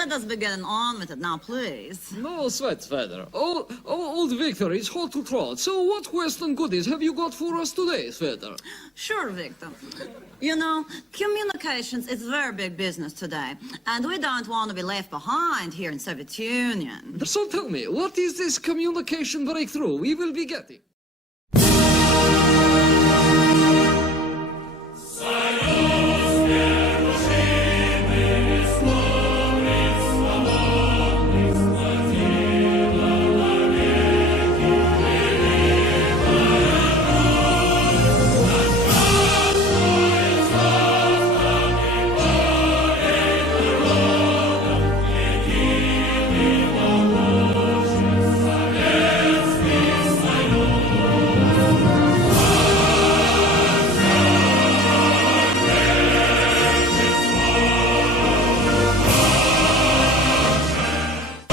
let us be getting on with it now, please. No sweat, Fletcher. Old Victor is hot to trot. So what Western goodies have you got for us today, Fletcher? Sure, Victor. You know, communications is very big business today, and we don't want to be left behind here in Soviet Union. So tell me, what is this communication breakthrough we will be getting?